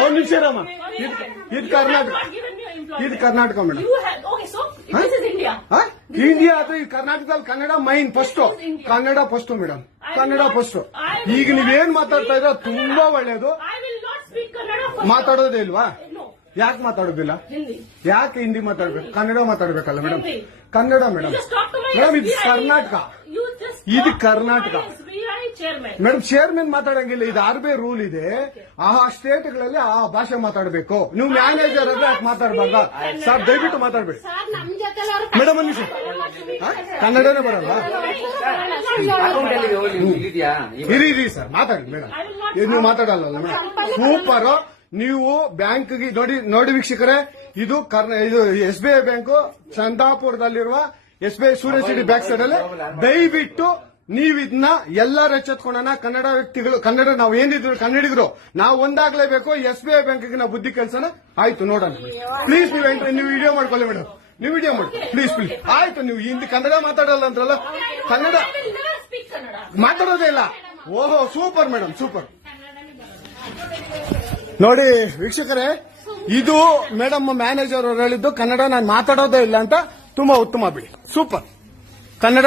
ಒಂದು ನಿಮಿಷ ಇರಮ್ಮ. ಇದು ಕರ್ನಾಟಕ, ಇದು ಕರ್ನಾಟಕ ಮೇಡಮ್. ಇಂಡಿಯಾ ಅಥವಾ ಈ ಕರ್ನಾಟಕದಲ್ಲಿ Kannada main first, Kannada first madam, Kannada first. ಈಗ ನೀವೇನ್ ಮಾತಾಡ್ತಾ ಇರೋ ತುಂಬಾ ಒಳ್ಳೇದು. ಮಾತಾಡೋದೇ ಇಲ್ವಾ? ಯಾಕೆ ಮಾತಾಡೋದಿಲ್ಲ? ಯಾಕೆ ಹಿಂದಿ ಮಾತಾಡ್ಬೇಕು? ಕನ್ನಡ ಮಾತಾಡ್ಬೇಕಲ್ಲ ಮೇಡಮ್? ಕನ್ನಡ ಮೇಡಮ್. ಮೇಡಮ್ ಇದು ಕರ್ನಾಟಕ, ಇದು ಕರ್ನಾಟಕ ಮೇಡಮ್. ಚೇರ್ಮನ್ ಮಾತಾಡಂಗಿಲ್ಲ, ಇದು RBI ರೂಲ್ ಇದೆ. ಆ ಸ್ಟೇಟ್ಗಳಲ್ಲಿ ಆ ಭಾಷೆ ಮಾತಾಡಬೇಕು. ನೀವು ಮ್ಯಾನೇಜರ್ ಆದ್ರೆ ಯಾಕೆ ಮಾತಾಡ್ಬಾರ್ದ ಸರ್? ದಯವಿಟ್ಟು ಮಾತಾಡ್ಬೇಡಿ ಮೇಡಮ್. ಒಂದು ನಿಮಿಷ, ಕನ್ನಡನೇ ಬರಲ್ಲ? ಇರಿ ಸರ್, ಮಾತಾಡಿ ಮೇಡಮ್. ನೀವು ಮಾತಾಡಲ್ಲ ಮೇಡಮ್? ಸೂಪರ್. ನೀವು ಬ್ಯಾಂಕ್ಗೆ ನೋಡಿ ವೀಕ್ಷಕರೇ, ಇದು SBI ಬ್ಯಾಂಕು ಚಂದಾಪುರದಲ್ಲಿರುವ SBI ಸೂರ್ಯ ಸಿಟಿ ಬ್ಯಾಕ್ ಸೈಡ್ ಅಲ್ಲಿ. ದಯವಿಟ್ಟು ನೀವು ಇದನ್ನ ಎಲ್ಲರೂ ಎಚ್ಚೆತ್ಕೊಳ್ಳೋಣ. ಕನ್ನಡ ವ್ಯಕ್ತಿಗಳು, ಕನ್ನಡ ನಾವು ಏನಿದ್ರು ಕನ್ನಡಿಗರು, ನಾವು ಒಂದಾಗ್ಲೇಬೇಕು. SBI ಬ್ಯಾಂಕ್ಗೆ ನಾವು ಬುದ್ಧಿ ಕಲ್ಸೋಣ. ಆಯ್ತು, ನೋಡೋಣ ಪ್ಲೀಸ್. ನೀವು ವಿಡಿಯೋ ಮಾಡ್ಕೊಳ್ಳಿ ಮೇಡಮ್, ನೀವು ವಿಡಿಯೋ ಮಾಡಿ ಪ್ಲೀಸ್ ಪ್ಲೀಸ್. ಆಯ್ತು, ನೀವು ಹಿಂದಿ ಕನ್ನಡ ಮಾತಾಡಲ್ಲ ಅಂದ್ರಲ್ಲ? ಕನ್ನಡ ಮಾತಾಡೋದೇ ಇಲ್ಲ. ಓಹೋ, ಸೂಪರ್ ಮೇಡಮ್, ಸೂಪರ್. ನೋಡಿ ವೀಕ್ಷಕರೇ, ಇದು ಮೇಡಮ್ ಮ್ಯಾನೇಜರ್ ಅವರು ಹೇಳಿದ್ದು ಕನ್ನಡ ನಾನು ಮಾತಾಡೋದೇ ಇಲ್ಲ ಅಂತ. ತುಂಬಾ ಉತ್ತಮ ಬಿಡಿ, ಸೂಪರ್. ಕನ್ನಡ